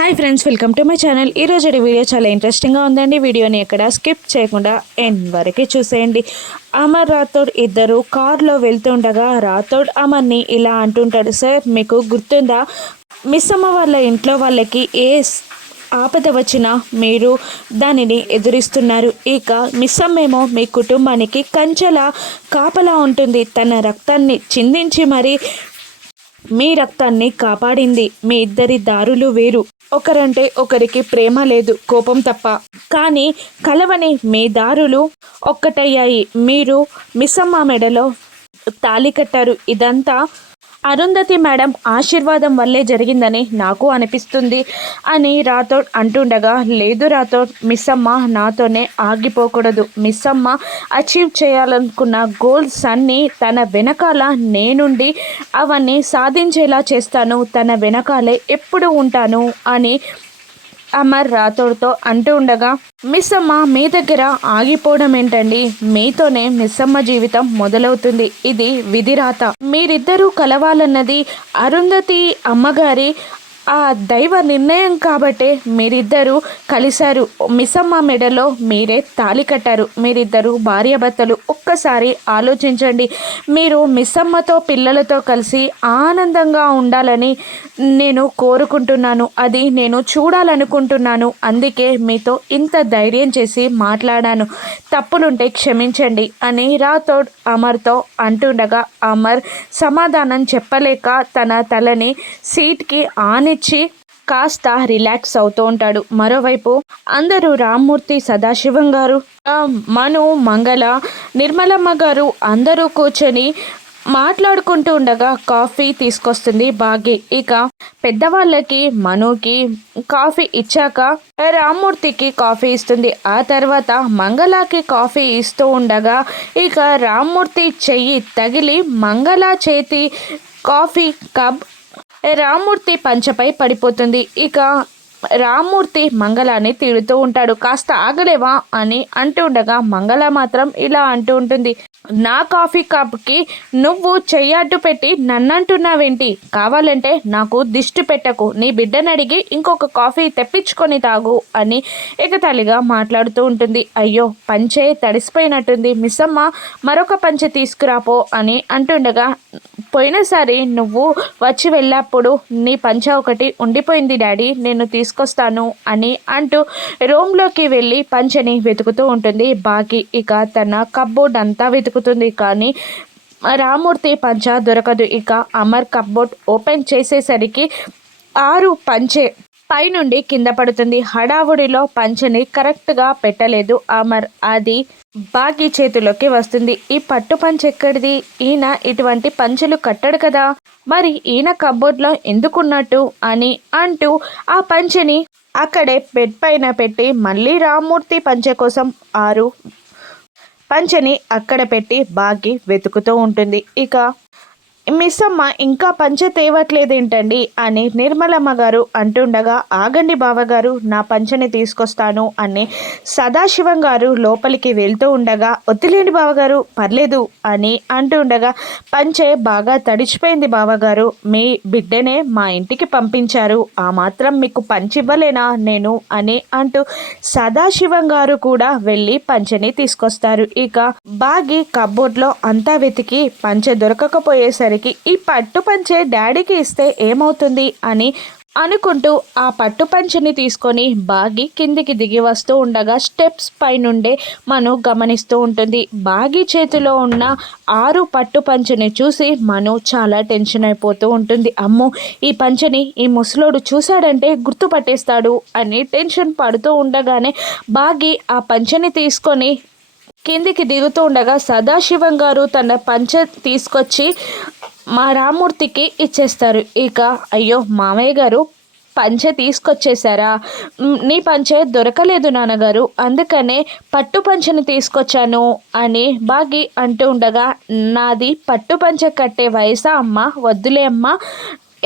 Hi friends, welcome to my channel. ఈరోజు video చాలా ఇంట్రెస్టింగ్గా ఉందండి. వీడియోని ఎక్కడ స్కిప్ చేయకుండా ఎండ్ వరకు చూసేయండి. అమర్ రాథోడ్ ఇద్దరు కార్లో వెళ్తుండగా రాథోడ్ అమర్ని ఇలా అంటుంటాడు, సార్ మీకు గుర్తుందా, మిస్ అమ్మ వాళ్ళ ఇంట్లో వాళ్ళకి ఆపద వచ్చినా మీరు దానిని ఎదురిస్తున్నారు. ఇక మిస్ అమ్మేమో మీ కుటుంబానికి కంచెలా కాపలా ఉంటుంది. తన రక్తాన్ని చిందించి మరీ మీ రక్తాన్ని కాపాడింది. మీ ఇద్దరి దారులు వేరు. ఒకరంటే ఒకరికి ప్రేమ లేదు, కోపం తప్ప. కానీ కలవని మీ దారులు ఒక్కటయ్యాయి. మీరు మిస్సమ్మ మెడలో తాళి కట్టారు. ఇదంతా అరుంధతి మేడం ఆశీర్వాదం వల్లే జరిగిందని నాకు అనిపిస్తుంది అని రాథోడ్ అంటుండగా, లేదు రాథోడ్, మిస్సమ్మ నాతోనే ఆగిపోకూడదు. మిస్సమ్మ అచీవ్ చేయాలనుకున్న గోల్స్ అన్నీ తన వెనకాల నేనుండి అవన్నీ సాధించేలా చేస్తాను. తన వెనకాలే ఎప్పుడు ఉంటాను అని అమర్ రాథోడ్తో అంటూ ఉండగా, మిస్సమ్మ మీ దగ్గర ఆగిపోవడం ఏంటండి, మీతోనే మిస్సమ్మ జీవితం మొదలవుతుంది. ఇది విధిరాత. మీరిద్దరూ కలవాలన్నది అరుంధతి అమ్మగారి ఆ దైవ నిర్ణయం కాబట్టే మీరిద్దరూ కలిశారు. మిస్సమ్మ మెడలో మీరే తాళి కట్టారు. మీరిద్దరూ భార్యాభర్తలు. ఒక్కసారి ఆలోచించండి. మీరు మిస్సమ్మతో పిల్లలతో కలిసి ఆనందంగా ఉండాలని నేను కోరుకుంటున్నాను. అది నేను చూడాలనుకుంటున్నాను. అందుకే మీతో ఇంత ధైర్యం చేసి మాట్లాడాను. తప్పులుంటే క్షమించండి అని రాథోడ్ అమర్తో అంటుండగా, అమర్ సమాధానం చెప్పలేక తన తలని సీట్కి ఆనిచ్చి కాస్త రిలాక్స్ అవుతూ ఉంటాడు. మరోవైపు అందరూ రామ్మూర్తి, సదాశివం గారు, మను, మంగళ, నిర్మలమ్మ గారు అందరూ కూర్చొని మాట్లాడుకుంటూ ఉండగా కాఫీ తీసుకొస్తుంది భాగ్య. ఇక పెద్దవాళ్ళకి మనుకి కాఫీ ఇచ్చాక రామ్మూర్తికి కాఫీ ఇస్తుంది. ఆ తర్వాత మంగళకి కాఫీ ఇస్తూ ఉండగా ఇక రామ్మూర్తి చెయ్యి తగిలి మంగళ చేతి కాఫీ కప్ రామ్మూర్తి పంచపై పడిపోతుంది. ఇక రామ్మూర్తి మంగళని తిడుతూ ఉంటాడు, కాస్త ఆగలేవా అని అంటూ ఉండగా మంగళ మాత్రం ఇలా అంటూ ఉంటుంది, నా కాఫీ కప్కి నువ్వు చెయ్యడ్డు పెట్టి నన్నంటున్నావేంటి, కావాలంటే నాకు దిష్టి పెట్టకు, నీ బిడ్డని అడిగి ఇంకొక కాఫీ తెప్పించుకొని తాగు అని ఎగతాళిగా మాట్లాడుతూ ఉంటుంది. అయ్యో, పంచే తడిసిపోయినట్టుంది, మిస్సమ్మ మరొక పంచె తీసుకురాపో అని అంటుండగా, పోయినసారి నువ్వు వచ్చి వెళ్ళప్పుడు నీ పంచ ఒకటి ఉండిపోయింది డాడీ, నేను తీసుకొస్తాను అని అంటూ రూమ్లోకి వెళ్ళి పంచని వెతుకుతూ ఉంటుంది బాగి. ఇక తన కబ్బోర్డ్ అంతా వెతుకుతుంది, కానీ రామ్మూర్తి పంచ దొరకదు. ఇక అమర్ కబ్బోర్డ్ ఓపెన్ చేసేసరికి 6 పంచె పైనుండి కింద పడుతుంది. హడావుడిలో పంచని కరెక్ట్గా పెట్టలేదు అమర్. అది బాగి చేతిలోకి వస్తుంది. ఈ పట్టు పంచ ఎక్కడిది, ఈయన ఇటువంటి పంచెలు కట్టడు కదా, మరి ఈయన కబోర్డ్లో ఎందుకున్నట్టు అని అంటూ ఆ పంచెని అక్కడే బెడ్ పైన పెట్టి మళ్ళీ రామ్మూర్తి పంచె కోసం 6 పంచెని అక్కడ పెట్టి బాగి వెతుకుతూ ఉంటుంది. ఇక మిస్సమ్మ ఇంకా పంచె తేవట్లేదేంటండి అని నిర్మలమ్మ గారు అంటుండగా, ఆగండి బావగారు, నా పంచెని తీసుకొస్తాను అని సదాశివం గారు లోపలికి వెళ్తూ ఉండగా, వద్దులేండి బావగారు, పర్లేదు అని అంటూ ఉండగా, పంచె బాగా తడిచిపోయింది బావగారు, మీ బిడ్డనే మా ఇంటికి పంపించారు, ఆ మాత్రం మీకు పంచివ్వలేనా నేను అని అంటూ సదాశివం గారు కూడా వెళ్ళి పంచెని తీసుకొస్తారు. ఇక బాగి కబోర్డ్లో అంతా వెతికి పంచె దొరకకపోయేసరికి ఈ పట్టు పంచె డాడీకి ఇస్తే ఏమవుతుంది అని అనుకుంటూ ఆ పట్టు పంచెని తీసుకొని బాగి కిందికి దిగి వస్తూ ఉండగా స్టెప్స్ పైనుండే మను గమనిస్తూ ఉంటుంది. బాగి చేతిలో ఉన్న 6 పట్టు పంచెని చూసి మను చాలా టెన్షన్ అయిపోతూ ఉంటుంది. అమ్మో, ఈ పంచెని ఈ ముసలోడు చూశాడంటే గుర్తుపట్టేస్తాడు అని టెన్షన్ పడుతూ ఉండగానే బాగి ఆ పంచెని తీసుకొని కిందికి దిగుతూ ఉండగా సదాశివం గారు తన పంచె తీసుకొచ్చి మా రామ్మూర్తికి ఇచ్చేస్తారు. ఇక అయ్యో మామయ్య గారు, పంచె తీసుకొచ్చేసారా, నీ పంచె దొరకలేదు నాన్నగారు, అందుకనే పట్టు పంచెని తీసుకొచ్చాను అని బాగి అంటూ ఉండగా, నాది పట్టు పంచె కట్టే వయసా అమ్మ, వద్దులే అమ్మ,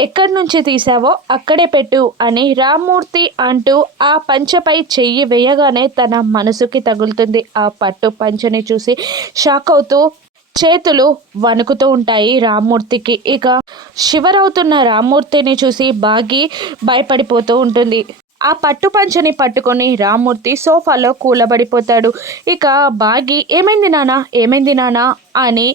ఎక్కడి నుంచి తీసావో అక్కడే పెట్టు అని రామ్మూర్తి అంటూ ఆ పంచపై చెయ్యి వేయగానే తన మనసుకి తగులుతుంది. ఆ పట్టు పంచని చూసి షాక్ అవుతూ చేతులు వణుకుతూ ఉంటాయి రామ్మూర్తికి. ఇక షివర్ అవుతున్న రామ్మూర్తిని చూసి బాగి భయపడిపోతూ ఉంటుంది. ఆ పట్టు పంచని పట్టుకొని రామ్మూర్తి సోఫాలో కూలబడిపోతాడు. ఇక బాగి ఏమైంది నానా, ఏమైంది నానా అని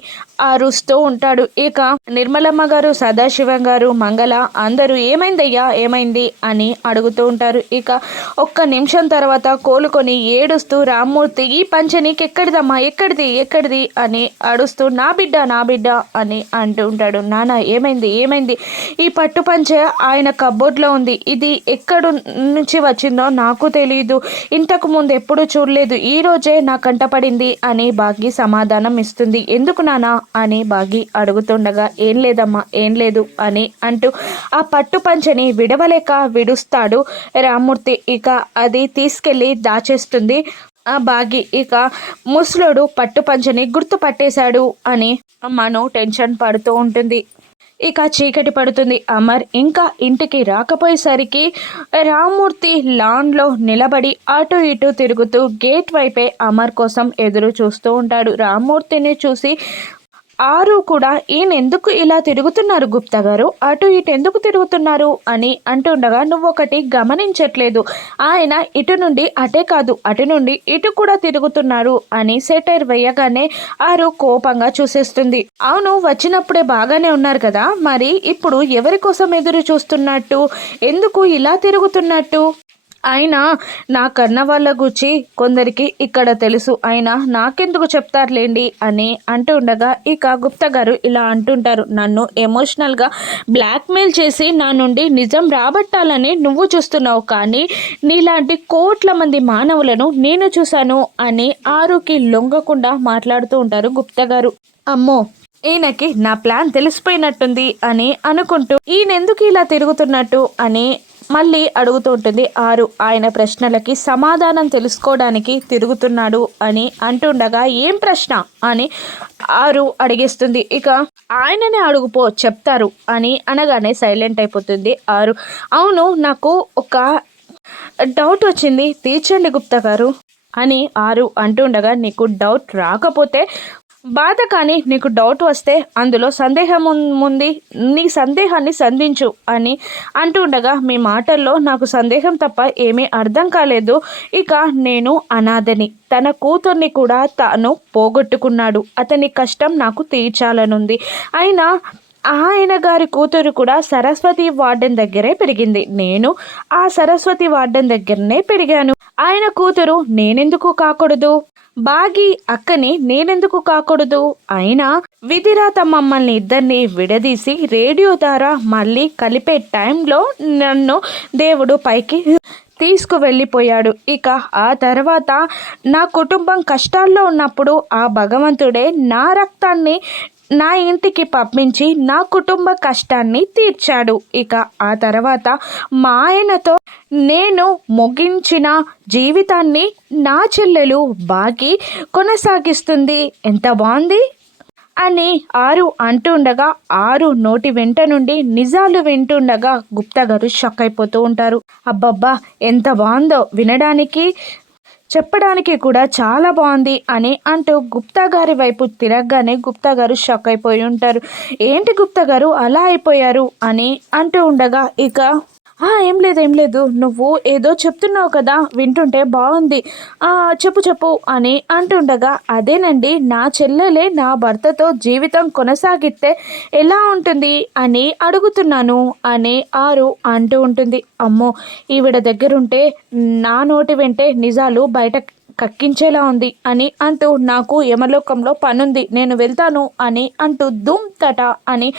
అరుస్తూ ఉంటాడు. ఇక నిర్మలమ్మ గారు, సదాశివం గారు, మంగళ అందరూ ఏమైందయ్యా, ఏమైంది అని అడుగుతూ ఉంటారు. ఇక ఒక్క నిమిషం తర్వాత కోలుకొని ఏడుస్తూ రామ్మూర్తి ఈ పంచె నీకెక్కడిదమ్మా, ఎక్కడిది ఎక్కడిది అని అడుస్తూ నా బిడ్డ నా బిడ్డ అని అంటూ ఉంటాడు. నాన్న ఏమైంది ఏమైంది, ఈ పట్టు పంచె ఆయన కబోర్డ్లో ఉంది, ఇది ఎక్కడి నుంచి వచ్చిందో నాకు తెలియదు, ఇంతకు ముందు ఎప్పుడు చూడలేదు, ఈ రోజే నా కంటపడింది అని బాగి సమాధానం ఇస్తుంది. ఎందుకు నానా అని బాగి అడుగుతుండగా ఏం లేదమ్మా, ఏం లేదు అని అంటూ ఆ పట్టు పంచని విడవలేక విడుస్తాడు రామ్మూర్తి. ఇక అది తీసుకెళ్ళి దాచేస్తుంది ఆ బాగి. ఇక ముసలోడు పట్టు పంచని గుర్తుపట్టేశాడు అని మను టెన్షన్ పడుతూ ఉంటుంది. ఇక చీకటి పడుతుంది. అమర్ ఇంకా ఇంటికి రాకపోయేసరికి రామ్మూర్తి లాన్లో నిలబడి అటు ఇటు తిరుగుతూ గేట్ వైపే అమర్ కోసం ఎదురు చూస్తూ ఉంటాడు. రామ్మూర్తిని చూసి ఆరు కూడా ఈయన ఎందుకు ఇలా తిరుగుతున్నారు గుప్తా గారు, అటు ఇటు ఎందుకు తిరుగుతున్నారు అని అంటుండగా నువ్వొకటి గమనించట్లేదు, ఆయన ఇటు నుండి అటే కాదు అటు నుండి ఇటు కూడా తిరుగుతున్నారు అని సెటైర్ వేయగానే ఆరు కోపంగా చూసేస్తుంది. అవును, వచ్చినప్పుడే బాగానే ఉన్నారు కదా, మరి ఇప్పుడు ఎవరి కోసం ఎదురు చూస్తున్నట్టు, ఎందుకు ఇలా తిరుగుతున్నట్టు? అయినా నా కన్న వాళ్ళ గురించి కొందరికి ఇక్కడ తెలుసు, అయినా నాకెందుకు చెప్తారులేండి అని అంటూ ఉండగా ఇక గుప్తా గారు ఇలా అంటుంటారు, నన్ను ఎమోషనల్గా బ్లాక్మెయిల్ చేసి నా నుండి నిజం రాబట్టాలని నువ్వు చూస్తున్నావు, కానీ నీలాంటి కోట్ల మంది మానవులను నేను చూశాను అని ఆరుకి లొంగకుండా మాట్లాడుతూ ఉంటారు గుప్తా గారు. అమ్మో, ఈయనకి నా ప్లాన్ తెలిసిపోయినట్టుంది అని అనుకుంటూ ఈయన ఎందుకు ఇలా తిరుగుతున్నట్టు అని మళ్ళీ అడుగుతూ ఉంటుంది ఆరు. ఆయన ప్రశ్నలకి సమాధానం తెలుసుకోవడానికి తిరుగుతున్నాడు అని అంటుండగా ఏం ప్రశ్న అని ఆరు అడిగేస్తుంది. ఇక ఆయననే అడుగుపో చెప్తారు అని అనగానే సైలెంట్ అయిపోతుంది ఆరు. అవును, నాకు ఒక డౌట్ వచ్చింది, తీర్చండి గుప్తా గారు అని ఆరు అంటుండగా నీకు డౌట్ రాకపోతే బాధ, కానీ నీకు డౌట్ వస్తే అందులో సందేహం ఉంది, నీ సందేహాన్ని సంధించు అని అంటుండగా మీ మాటల్లో నాకు సందేహం తప్ప ఏమీ అర్థం కాలేదు. ఇక నేను అనాథని, తన కూతుర్ని కూడా తాను పోగొట్టుకున్నాడు, అతని కష్టం నాకు తీర్చాలనుంది, అయినా ఆయన గారి కూతురు కూడా సరస్వతి వార్డెన్ దగ్గరే పెరిగింది, నేను ఆ సరస్వతి వార్డెన్ దగ్గరనే పెరిగాను, ఆయన కూతురు నేనెందుకు కాకూడదు, బాగి అక్కని నేనెందుకు కాకూడదు, అయినా విధిరాత మమ్మల్ని ఇద్దరిని విడదీసి రేడియో ద్వారా మళ్ళీ కలిపే టైంలో నన్ను దేవుడు పైకి తీసుకువెళ్ళిపోయాడు. ఇక ఆ తర్వాత నా కుటుంబం కష్టాల్లో ఉన్నప్పుడు ఆ భగవంతుడే నా రక్తాన్ని నా ఇంటికి పంపించి నా కుటుంబ కష్టాన్ని తీర్చాడు. ఇక ఆ తర్వాత మా ఆయనతో నేను ముగించిన జీవితాన్ని నా చెల్లెలు బాగి కొనసాగిస్తుంది, ఎంత బాగుంది అని ఆరు అంటుండగా ఆరు నోటి వెంట నుండి నిజాలు వింటుండగా గుప్తా గారు షాక్ అయిపోతూ ఉంటారు. అబ్బబ్బా, ఎంత బాగుందో, వినడానికి చెప్పడానికి కూడా చాలా బాగుంది అని అంటూ గుప్తా గారి వైపు తిరగగానే గుప్తా గారు షాక్ అయిపోయి ఉంటారు. ఏంటి గుప్తా గారు అలా అయిపోయారు అని అంటూ ఉండగా ఇక ఏం లేదు, నువ్వు ఏదో చెప్తున్నావు కదా, వింటుంటే బాగుంది, చెప్పు చెప్పు అని అంటుండగా అదేనండి, నా చెల్లెలే నా భర్తతో జీవితం కొనసాగితే ఎలా ఉంటుంది అని అడుగుతున్నాను అని ఆరు అంటూ ఉంటుంది. అమ్మో, ఈవిడ దగ్గరుంటే నా నోటి వెంటే నిజాలు బయట కక్కించేలా ఉంది అని అంటూ నాకు యమలోకంలో పనుంది, నేను వెళ్తాను అని అంటూ దుమ్ తట అని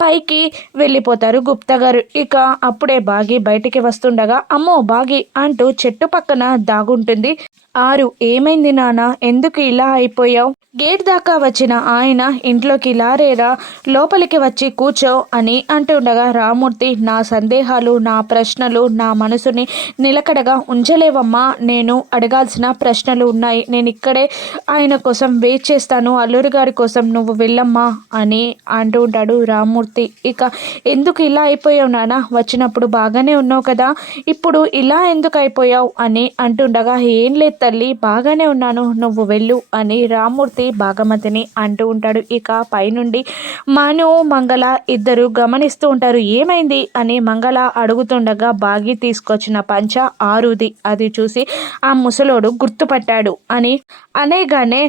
పైకి వెళ్ళిపోతారు గుప్తా గారు. ఇక అప్పుడే బాగి బయటికి వస్తుండగా అమ్మో బాగి అంటూ చెట్టు పక్కన దాగుంటుంది ఆరు. ఏమైంది నాన్న, ఎందుకు ఇలా అయిపోయావు? గేట్ దాకా వచ్చిన ఆయన ఇంట్లోకి ఇలా రేరా, లోపలికి వచ్చి కూర్చో అని అంటుండగా రామ్మూర్తి, నా సందేహాలు నా ప్రశ్నలు నా మనసుని నిలకడగా ఉంచలేవమ్మా, నేను అడగాల్సిన ప్రశ్నలు ఉన్నాయి, నేను ఇక్కడే ఆయన కోసం వెయిట్ చేస్తాను, అల్లూరి గారి కోసం నువ్వు వెళ్ళమ్మా అని అంటూ ఉంటాడు రామ్మూర్తి. ఇక ఎందుకు ఇలా అయిపోయావు నాన్న, వచ్చినప్పుడు బాగానే ఉన్నావు కదా, ఇప్పుడు ఇలా ఎందుకు అయిపోయావు అని అంటుండగా ఏం లేదు తల్లి, బాగానే ఉన్నాను, నువ్వు వెళ్ళు అని రామ్మూర్తి రామూర్తి భాగమతిని అంటూ ఉంటాడు. ఇక పైనుండి మను మంగళ ఇద్దరు గమనిస్తూ ఉంటారు. ఏమైంది అని మంగళ అడుగుతుండగా బాగి తీసుకొచ్చిన పంచ ఆరుది. అది చూసి ఆ ముసలోడు గుర్తుపట్టాడు అని అనేగానే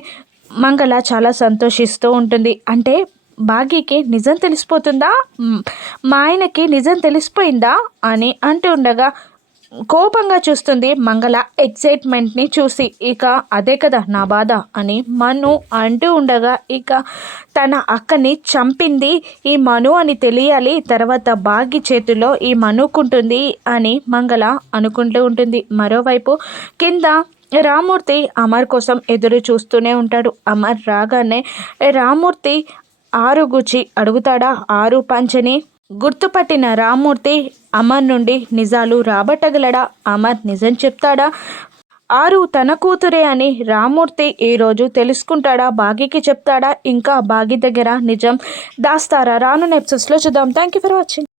మంగళ చాలా సంతోషిస్తూ ఉంటుంది. అంటే భాగ్యకి నిజం తెలిసిపోతుందా, మా ఆయనకి నిజం తెలిసిపోయిందా అని అంటూ ఉండగా కోపంగా చూస్తుంది మంగళ ఎక్సైట్మెంట్ని చూసి. ఇక అదే కదా నా బాధ అని మను అంటూ ఉండగా ఇక తన అక్కని చంపింది ఈ మను అని తెలియాలి, తర్వాత భాగ్య చేతిలో ఈ మనుకుంటుంది అని మంగళ అనుకుంటూ ఉంటుంది. మరోవైపు కింద రామూర్తి అమర్ కోసం ఎదురు చూస్తూనే ఉంటాడు. అమర్ రాగానే రామూర్తి ఆరు గుచ్చి అడుగుతాడా ఆరు పంచని. గుర్తుపట్టిన రామూర్తి అమర్ నుండి నిజాలు రాబట్టగలడా, అమర్ నిజం చెప్తాడా, ఆరు తన కూతురే అని రామూర్తి ఈరోజు తెలుసుకుంటాడా, భాగ్యకి చెప్తాడా, ఇంకా భాగ్య దగ్గర నిజం దాస్తారా? రానున్న ఎపిసోడ్స్లో చూద్దాం. Thank you for watching.